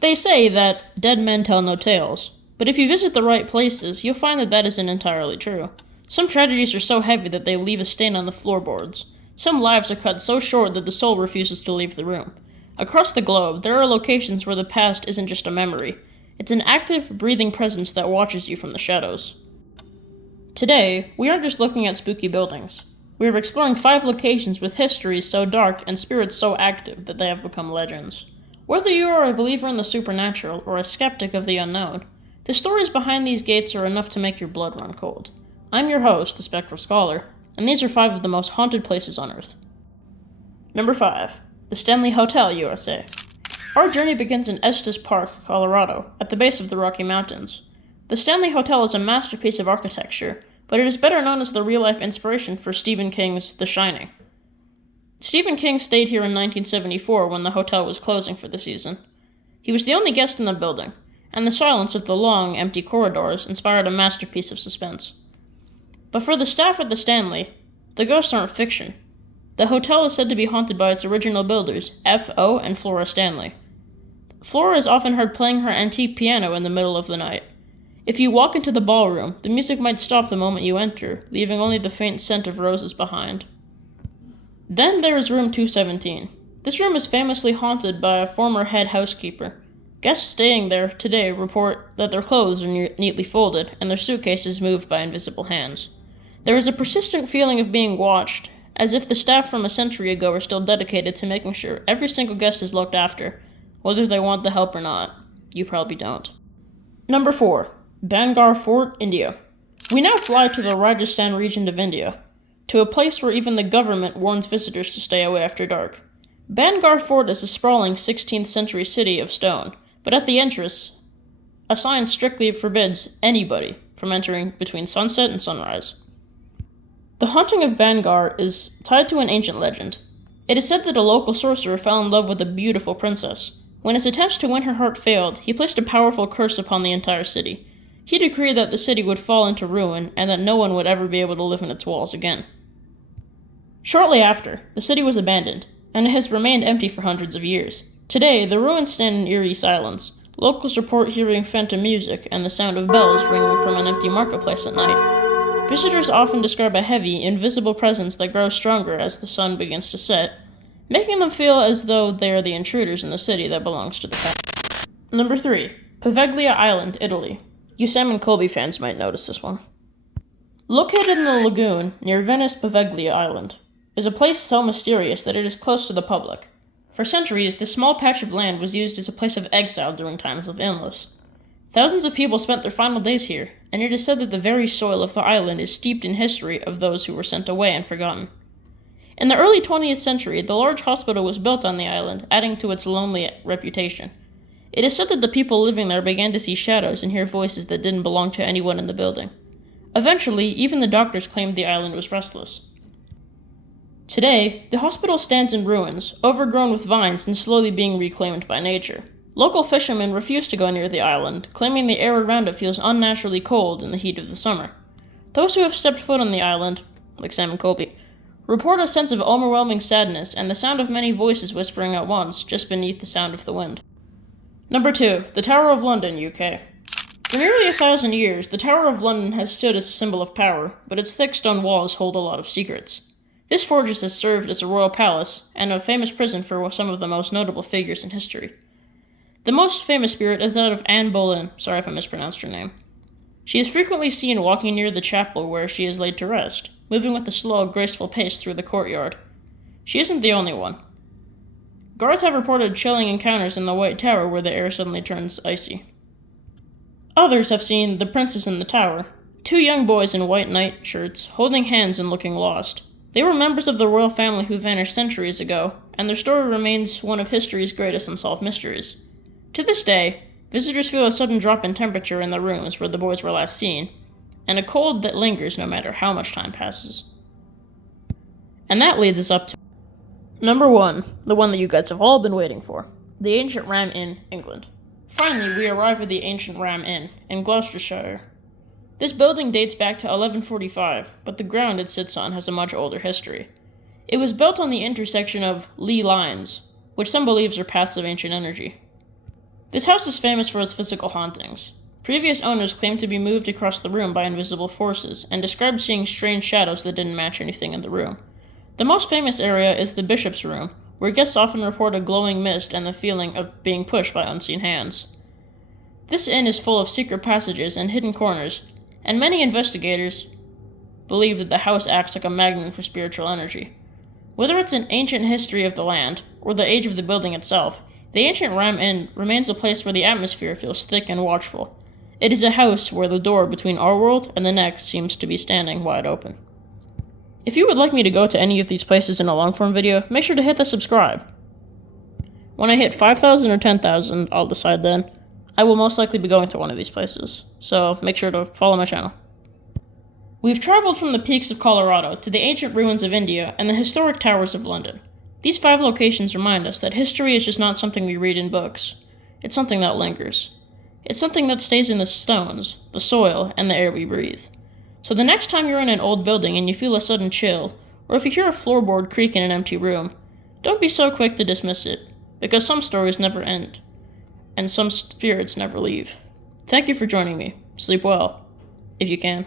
They say that dead men tell no tales, but if you visit the right places, you'll find that that isn't entirely true. Some tragedies are so heavy that they leave a stain on the floorboards. Some lives are cut so short that the soul refuses to leave the room. Across the globe, there are locations where the past isn't just a memory. It's an active, breathing presence that watches you from the shadows. Today, we aren't just looking at spooky buildings. We are exploring 5 locations with histories so dark and spirits so active that they have become legends. Whether you are a believer in the supernatural or a skeptic of the unknown, the stories behind these gates are enough to make your blood run cold. I'm your host, the Spectral Scholar, and these are 5 of the most haunted places on Earth. Number 5. The Stanley Hotel, USA. Our journey begins in Estes Park, Colorado, at the base of the Rocky Mountains. The Stanley Hotel is a masterpiece of architecture, but it is better known as the real-life inspiration for Stephen King's The Shining. Stephen King stayed here in 1974 when the hotel was closing for the season. He was the only guest in the building, and the silence of the long, empty corridors inspired a masterpiece of suspense. But for the staff at the Stanley, the ghosts aren't fiction. The hotel is said to be haunted by its original builders, F.O. and Flora Stanley. Flora is often heard playing her antique piano in the middle of the night. If you walk into the ballroom, the music might stop the moment you enter, leaving only the faint scent of roses behind. Then there is room 217. This room is famously haunted by a former head housekeeper. Guests staying there today report that their clothes are neatly folded and their suitcases moved by invisible hands. There is a persistent feeling of being watched, as if the staff from a century ago are still dedicated to making sure every single guest is looked after, whether they want the help or not. You probably don't. Number 4. Bangalore Fort, India. We now fly to the Rajasthan region of India, to a place where even the government warns visitors to stay away after dark. Bangalore Fort is a sprawling 16th century city of stone, but at the entrance, a sign strictly forbids anybody from entering between sunset and sunrise. The haunting of Bangalore is tied to an ancient legend. It is said that a local sorcerer fell in love with a beautiful princess. When his attempts to win her heart failed, he placed a powerful curse upon the entire city. He decreed that the city would fall into ruin and that no one would ever be able to live in its walls again. Shortly after, the city was abandoned, and it has remained empty for hundreds of years. Today, the ruins stand in eerie silence. Locals report hearing phantom music and the sound of bells ringing from an empty marketplace at night. Visitors often describe a heavy, invisible presence that grows stronger as the sun begins to set, making them feel as though they are the intruders in the city that belongs to the past. Number 3. Poveglia Island, Italy. You Sam and Colby fans might notice this one. Located in the lagoon near Venice Poveglia Island is a place so mysterious that it is close to the public. For centuries, this small patch of land was used as a place of exile during times of illness. Thousands of people spent their final days here, and it is said that the very soil of the island is steeped in history of those who were sent away and forgotten. In the early 20th century, the large hospital was built on the island, adding to its lonely reputation. It is said that the people living there began to see shadows and hear voices that didn't belong to anyone in the building. Eventually, even the doctors claimed the island was restless. Today, the hospital stands in ruins, overgrown with vines and slowly being reclaimed by nature. Local fishermen refuse to go near the island, claiming the air around it feels unnaturally cold in the heat of the summer. Those who have stepped foot on the island, like Sam and Colby, report a sense of overwhelming sadness and the sound of many voices whispering at once, just beneath the sound of the wind. Number 2. The Tower of London, UK. For nearly 1,000 years, the Tower of London has stood as a symbol of power, but its thick stone walls hold a lot of secrets. This fortress has served as a royal palace and a famous prison for some of the most notable figures in history. The most famous spirit is that of Anne Boleyn. Sorry if I mispronounced her name. She is frequently seen walking near the chapel where she is laid to rest, moving with a slow, graceful pace through the courtyard. She isn't the only one. Guards have reported chilling encounters in the White Tower where the air suddenly turns icy. Others have seen the Princess in the Tower, 2 young boys in white night shirts, holding hands and looking lost. They were members of the royal family who vanished centuries ago, and their story remains one of history's greatest unsolved mysteries. To this day, visitors feel a sudden drop in temperature in the rooms where the boys were last seen, and a cold that lingers no matter how much time passes. And that leads us up to Number 1, the one that you guys have all been waiting for, the Ancient Ram Inn, England. Finally, we arrive at the Ancient Ram Inn, in Gloucestershire. This building dates back to 1145, but the ground it sits on has a much older history. It was built on the intersection of Lee lines, which some believes are paths of ancient energy. This house is famous for its physical hauntings. Previous owners claimed to be moved across the room by invisible forces, and described seeing strange shadows that didn't match anything in the room. The most famous area is the bishop's room, where guests often report a glowing mist and the feeling of being pushed by unseen hands. This inn is full of secret passages and hidden corners, and many investigators believe that the house acts like a magnet for spiritual energy. Whether it's an ancient history of the land, or the age of the building itself, the ancient Ram Inn remains a place where the atmosphere feels thick and watchful. It is a house where the door between our world and the next seems to be standing wide open. If you would like me to go to any of these places in a long-form video, make sure to hit the subscribe. When I hit 5,000 or 10,000, I'll decide then. I will most likely be going to one of these places, so make sure to follow my channel. We've traveled from the peaks of Colorado to the ancient ruins of India and the historic towers of London. These 5 locations remind us that history is just not something we read in books. It's something that lingers. It's something that stays in the stones, the soil, and the air we breathe. So the next time you're in an old building and you feel a sudden chill, or if you hear a floorboard creak in an empty room, don't be so quick to dismiss it, because some stories never end, and some spirits never leave. Thank you for joining me. Sleep well, if you can.